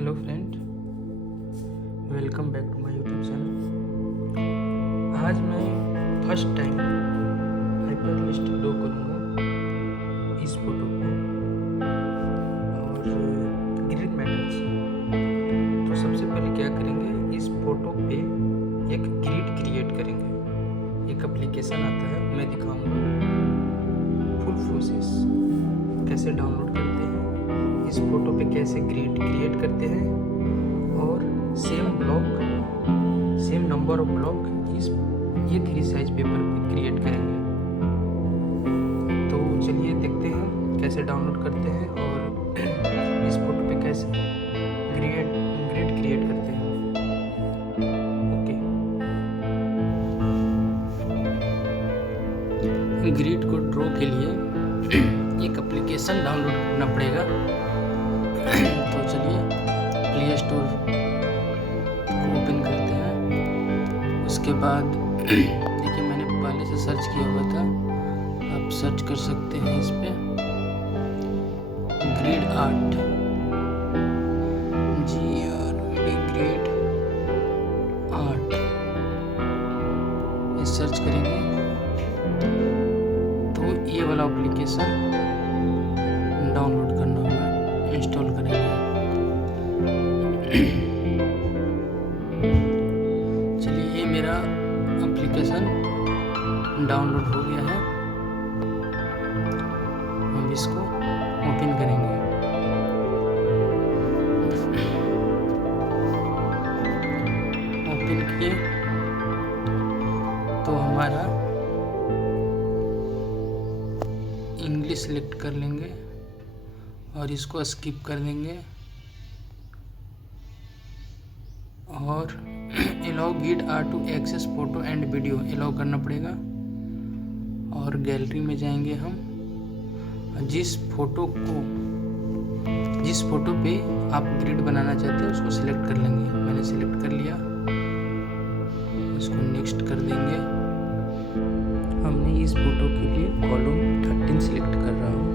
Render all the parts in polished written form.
Hello friend, welcome back to my YouTube channel. आज मैं first time हाइपरलिस्ट draw करूँगा इस फोटो को और ग्रिड मेथड से। तो सबसे पहले क्या करेंगे, इस फोटो पे एक ग्रिड क्रिएट करेंगे। एक एप्लीकेशन आता है, मैं दिखाऊंगा फुल प्रोसेस कैसे डाउनलोड करते हैं, इस फोटो पे कैसे ग्रिड क्रिएट करते हैं और सेम नंबर ऑफ ब्लॉक ये 3 साइज पेपर पे क्रिएट करेंगे। तो चलिए देखते हैं कैसे डाउनलोड करते हैं और इस फोटो पे कैसे ग्रिड क्रिएट करते हैं। ओके, ग्रिड को ड्रॉ के लिए एक एप्लीकेशन डाउनलोड करना पड़ेगा। तो चलिए प्ले स्टोर को ओपन करते हैं। उसके बाद देखिए, मैंने पहले से सर्च किया हुआ था, आप सर्च कर सकते हैं इस पे ग्रिड आर्ट, ग्रिड आर्ट ये सर्च करेंगे तो ये वाला एप्लीकेशन डाउनलोड करना होगा, इंस्टॉल करेंगे। चलिए, ये मेरा एप्लीकेशन डाउनलोड हो गया है। हम इसको ओपन करेंगे। ओपन किए तो हमारा इंग्लिश सेलेक्ट कर लेंगे और इसको स्किप कर देंगे और अलाउ गिड आर to access photo and video allow करना पड़ेगा। और गैलरी में जाएंगे हम, जिस फोटो पे आप ग्रिड बनाना चाहते हैं उसको सिलेक्ट कर लेंगे। मैंने सिलेक्ट कर लिया, इसको नेक्स्ट कर देंगे। हमने इस फोटो के लिए कॉलम 13 सिलेक्ट कर रहा हूँ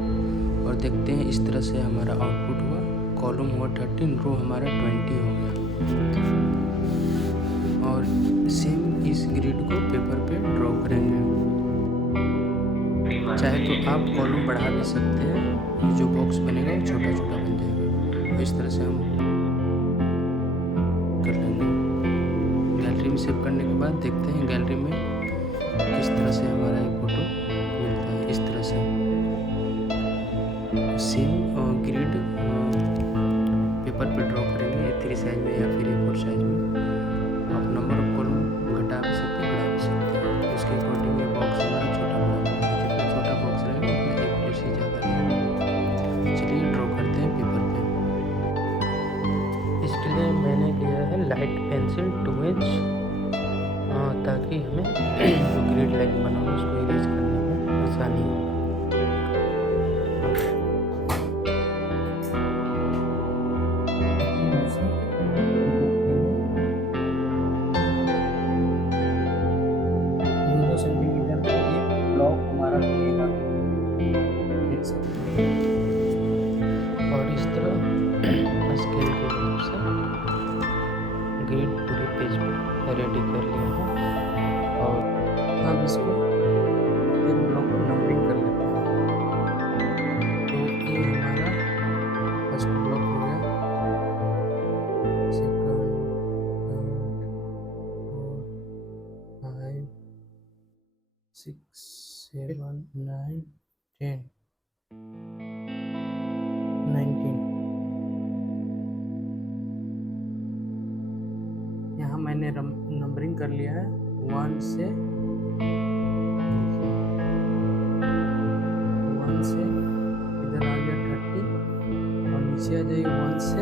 और देखते हैं इस तरह से हमारा आउटपुट हुआ। कॉलम हुआ 13, रो हमारा 20 हो गया। और सेम इस ग्रिड को पेपर पे ड्रॉ करेंगे। चाहे तो आप कॉलम बढ़ा भी सकते हैं, ये जो बॉक्स बनेगा वो छोटा छोटा बन जाएगा। तो इस तरह से हम कर लेंगे। गैलरी में सेव करने के बाद देखते हैं गैलरी में किस तरह से हमारा ये फोटो मिलता है। इस तरह से सेम ग्रिड पेपर पे ड्रॉ करेंगे, 3 साइज में या फिर 4 साइज में। आप नंबर ऑफ कॉलम घटा भी सकते हैं, बढ़ा भी सकते हैं। उसके अकॉर्डिंग ये बॉक्स हमारा छोटा बड़ा बनेगा। जितना छोटा बॉक्स रहेगा उतना एक्यूरेसी ज़्यादा रहेगा। चलिए ड्रॉ करते हैं पेपर पे। इसके लिए मैंने लिया है लाइट पेंसिल 2H, ताकि हमें जो ग्रिड लाइन बनाना उसको इरेज करने में आसानी हो। सेंटीमीटर का एक ब्लॉक हमारा लगेगा, देख सकते हैं। और इस तरह स्केल के हेल्प से ग्रिड पूरे पेज पे रेडी कर लिया है। और अब इसको एक ब्लॉक को नंबरिंग कर लेते हैं। तो ये हमारा फर्स्ट ब्लॉक हो गया, सेकंड, थर्ड, 4, 5, 6, 7, 9, 10, 19। यहाँ मैंने नंबरिंग कर लिया है 1 से इधर आ गया 30 और नीचे आ जाइए 1 से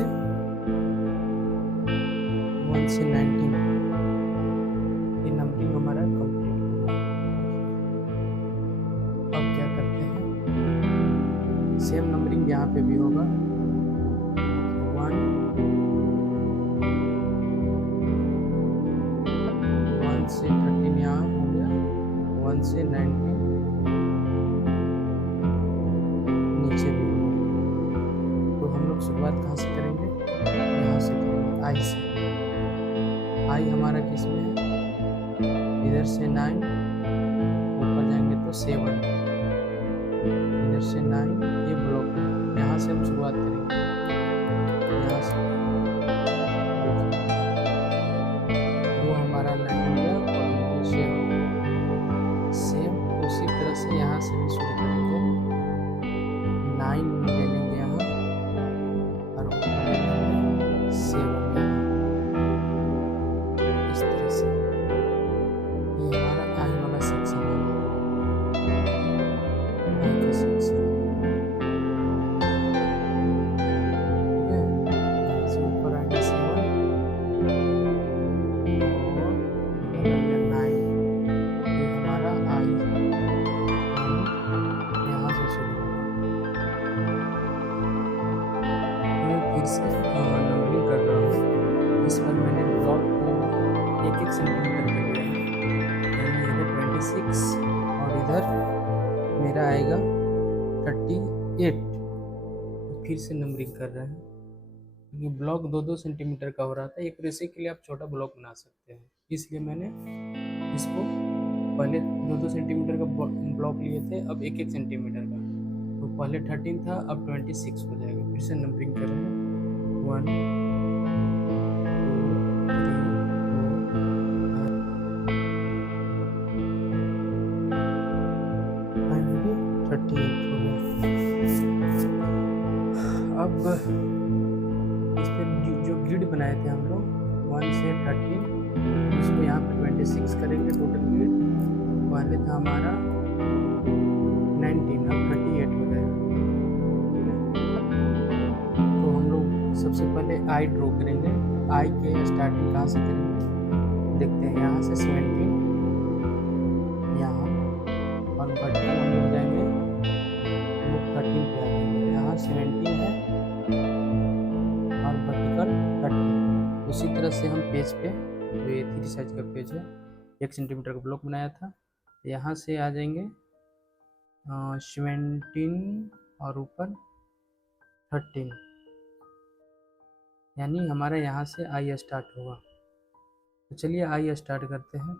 19। ये नंबरिंग हमारा कंप्लीट हो गया। अब क्या करते हैं, सेम नंबरिंग यहाँ पे भी होगा। 1 से 13 यहाँ हो गया, 1 से 19 नीचे भी। तो हम लोग शुरुआत कहाँ से करेंगे, यहाँ आई से। आई हमारा किस में है, इधर से 9 ऊपर जाएंगे तो 7, इधर से 9, ये ब्लॉक है। यहाँ से हम शुरुआत करेंगे, यहाँ से वो हमारा 9 हो गया और ये 7 सेम। उसी तरह से यहाँ से भी शुरू करेंगे, 9 ले लेंगे यहाँ और ऊपर ले लेंगे 7 इस तरह से। ये हमारा आई वाला सेक्शन है, आई का सेक्शन, ठीक है। यहाँ से ऊपर आएंगे 7 और इधर आएंगे 9, ये हमारा आई यहाँ से शुरू होगा। मैं फिर से नंबरिंग कर रहा हूँ। इस बार मैंने ब्लॉक को 1-1 सेंटीमीटर पे लिया है, यानी इधर 26 और इधर मेरा आएगा 38। फिर से नंबरिंग कर रहे हैं, क्योंकि ब्लॉक 2-2 सेंटीमीटर का हो रहा था। एक रेसे के लिए आप छोटा ब्लॉक बना सकते हैं, इसलिए मैंने इसको पहले 2-2 सेंटीमीटर का ब्लॉक लिए थे, अब 1-1 सेंटीमीटर का। तो पहले 13 था, अब 26 हो जाएगा। फिर से नंबरिंग कर रहे हैं, 1 2 3 4 38 हो गया। अब इस पे जो ग्रिड बनाए थे हम लोग 1 से 13, इसको यहाँ पे 26 करेंगे टोटल ग्रिड। पहले था हमारा 19, अब 38 हो जाएगा। तो हम लोग सबसे पहले आई ड्रॉ करेंगे। आई के स्टार्टिंग कहाँ से करेंगे देखते हैं, यहाँ से 17 यहाँ और वर्टिकल हम लोग जाएंगे, हम लोग 13 पे आ जाएंगे। यहाँ 17 है और वर्टिकल 30। उसी तरह से हम पेज पे, जो ये 3 साइज का पेज है, 1 सेंटीमीटर का ब्लॉक बनाया था, यहाँ से आ जाएंगे 17 और ऊपर 13, यानी हमारा यहाँ से आई स्टार्ट होगा। तो चलिए आई स्टार्ट करते हैं।